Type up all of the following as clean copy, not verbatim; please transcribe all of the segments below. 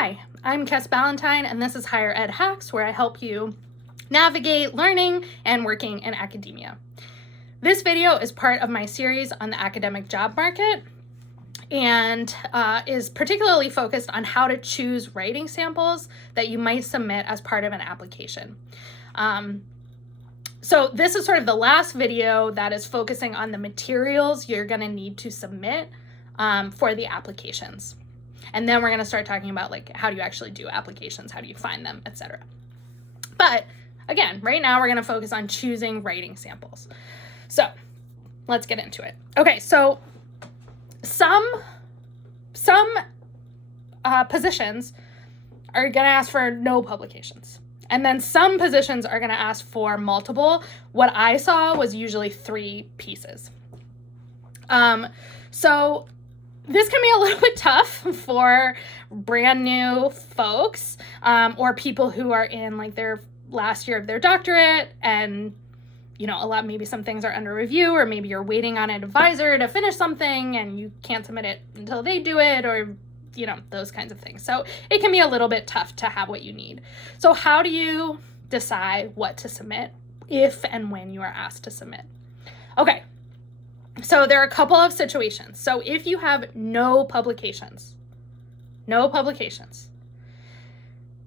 Hi, I'm Kes Ballantyne, and this is Higher Ed Hacks, where I help you navigate learning and working in academia. This video is part of my series on the academic job market and is particularly focused on how to choose writing samples that you might submit as part of an application. So this is sort of the last video that is focusing on the materials you're going to need to submit for the applications. And then we're going to start talking about like how do you actually do applications, how do you find them, etc. But again, right now we're going to focus on choosing writing samples. So let's get into it. Okay, so some positions are going to ask for no publications. And then some positions are going to ask for multiple. What I saw was usually 3 pieces. So this can be a little bit tough for brand new folks or people who are in like their last year of their doctorate and, you know, maybe some things are under review, or maybe you're waiting on an advisor to finish something and you can't submit it until they do it, or, you know, those kinds of things. So it can be a little bit tough to have what you need. So how do you decide what to submit if and when you are asked to submit? Okay. So there are a couple of situations. So if you have no publications,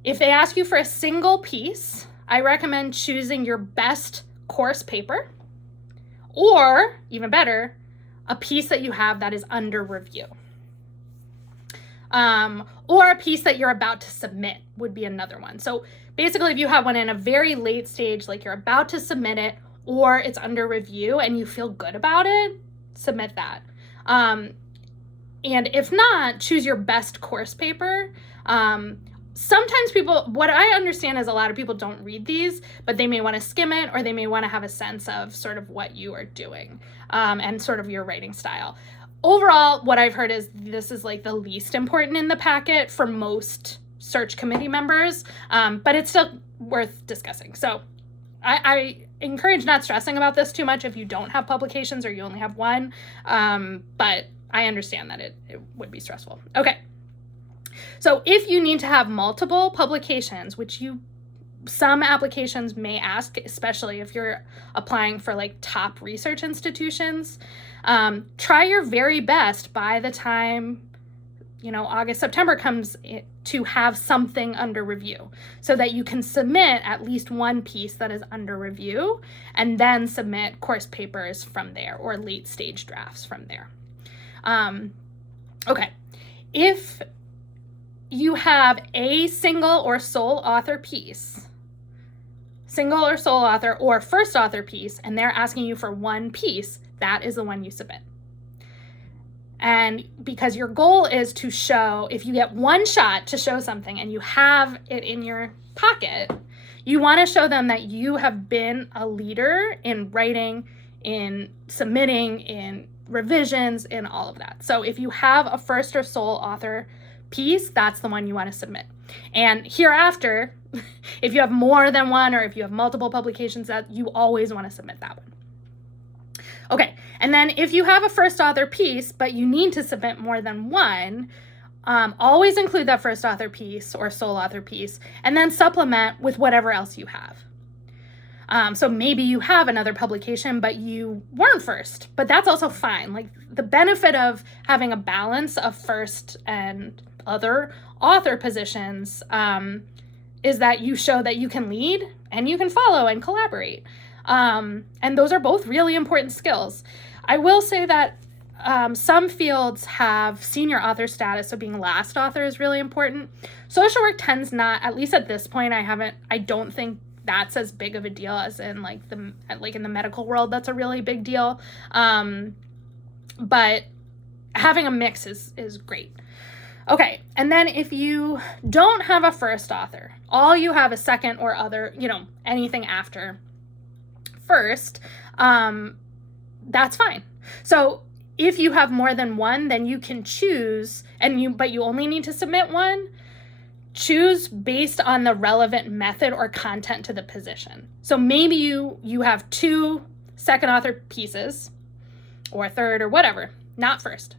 if they ask you for a single piece, I recommend choosing your best course paper, or even better, a piece that you have that is under review. Or a piece that you're about to submit would be another one. So basically, if you have one in a very late stage, like you're about to submit it, or it's under review and you feel good about it, submit that. And if not, choose your best course paper. Sometimes what I understand is a lot of people don't read these, but they may want to skim it, or they may want to have a sense of sort of what you are doing and sort of your writing style. Overall, what I've heard is this is like the least important in the packet for most search committee members, but it's still worth discussing. So I encourage not stressing about this too much if you don't have publications or you only have one, but I understand that it would be stressful. Okay, so if you need to have multiple publications, which some applications may ask, especially if you're applying for like top research institutions, try your very best by the time, you know, August, September comes to have something under review so that you can submit at least one piece that is under review and then submit course papers from there or late stage drafts from there. Okay, if you have a single or sole author piece, or first author piece, and they're asking you for one piece, that is the one you submit. And because your goal is to show, if you get one shot to show something and you have it in your pocket, you want to show them that you have been a leader in writing, in submitting, in revisions, in all of that. So if you have a first or sole author piece, that's the one you want to submit. And hereafter, if you have more than one, or if you have multiple publications, that you always want to submit that one. Okay, and then if you have a first author piece, but you need to submit more than one, always include that first author piece or sole author piece, and then supplement with whatever else you have. So maybe you have another publication, but you weren't first, but that's also fine. Like the benefit of having a balance of first and other author positions is that you show that you can lead and you can follow and collaborate. And those are both really important skills. I will say that some fields have senior author status, so being last author is really important. Social work tends not, at least at this point, I don't think that's as big of a deal as in like in the medical world, that's a really big deal. But having a mix is great. Okay, and then if you don't have a first author, all you have a second or other, you know, anything after first, that's fine. So if you have more than one, then you can choose, but you only need to submit one. Choose based on the relevant method or content to the position. So maybe you have 2 second author pieces, or third, or whatever, not first.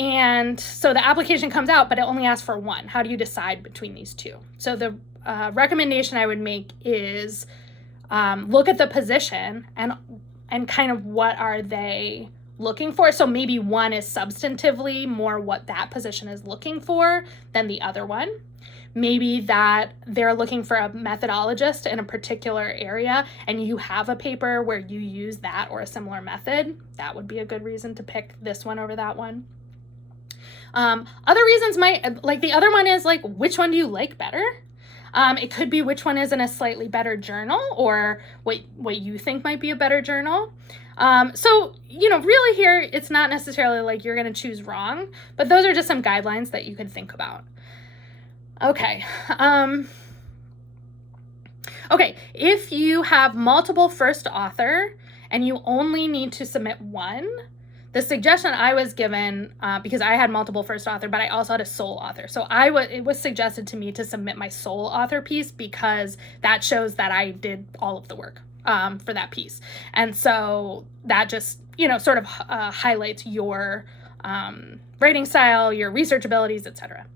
And so the application comes out, but it only asks for one. How do you decide between these two? So the recommendation I would make is look at the position and kind of what are they looking for. So maybe one is substantively more what that position is looking for than the other one. Maybe that they're looking for a methodologist in a particular area and you have a paper where you use that or a similar method. That would be a good reason to pick this one over that one. Other reasons might, like the other one is like, which one do you like better? It could be which one is in a slightly better journal or what you think might be a better journal. So, really here, it's not necessarily like you're going to choose wrong, but those are just some guidelines that you could think about. Okay. Okay. If you have multiple first author and you only need to submit one, the suggestion I was given, because I had multiple first author, but I also had a sole author. So it was suggested to me to submit my sole author piece because that shows that I did all of the work for that piece. And so that just, sort of highlights your writing style, your research abilities, etc.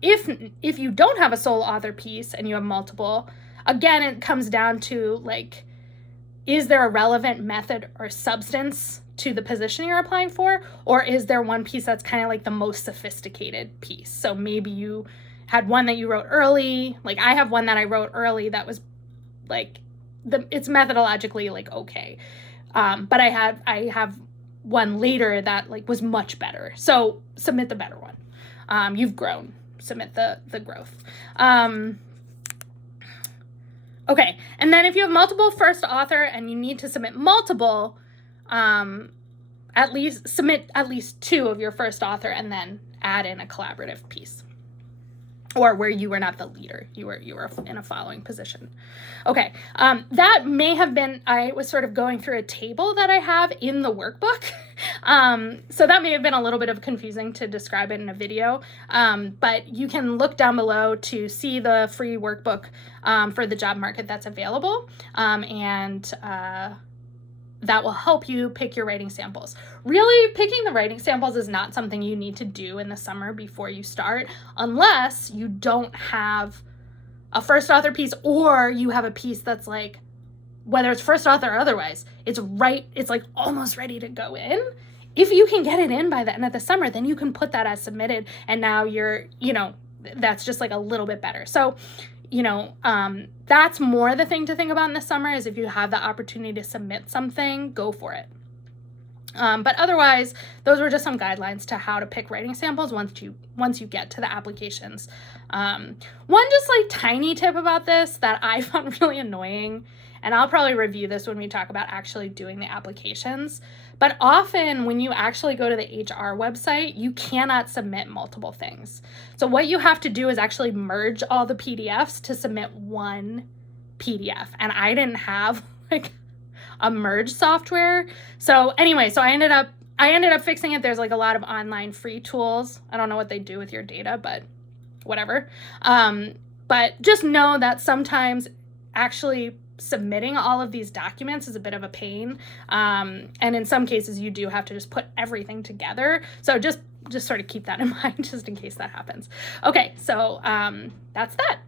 If you don't have a sole author piece and you have multiple, again, it comes down to like, is there a relevant method or substance to the position you're applying for, or is there one piece that's kind of like the most sophisticated piece? So maybe you had one that you wrote early, like I have one that I wrote early that was like it's methodologically like okay, but I have one later that like was much better. So submit the better one. You've grown. Submit the growth. Okay, and then if you have multiple first author and you need to submit multiple, submit at least two of your first author and then add in a collaborative piece. Or where you were not the leader, you were in a following position. Okay, that may have been, I was sort of going through a table that I have in the workbook. So that may have been a little bit of confusing to describe it in a video, but you can look down below to see the free workbook for the job market that's available, and that will help you pick your writing samples. Really, picking the writing samples is not something you need to do in the summer before you start, unless you don't have a first author piece or you have a piece that's like, whether it's first author or otherwise, it's like almost ready to go in. If you can get it in by the end of the summer, then you can put that as submitted, and now you're, that's just like a little bit better. So, that's more the thing to think about in the summer is if you have the opportunity to submit something, go for it. But otherwise, those were just some guidelines to how to pick writing samples once you get to the applications. One just like tiny tip about this that I found really annoying, and I'll probably review this when we talk about actually doing the applications, but often when you actually go to the HR website, you cannot submit multiple things. So what you have to do is actually merge all the PDFs to submit one PDF. And I didn't have like a merge software. So anyway, I ended up fixing it. There's like a lot of online free tools. I don't know what they do with your data, but whatever. But just know that sometimes actually submitting all of these documents is a bit of a pain. And in some cases you do have to just put everything together. So just sort of keep that in mind just in case that happens. Okay, so that's that.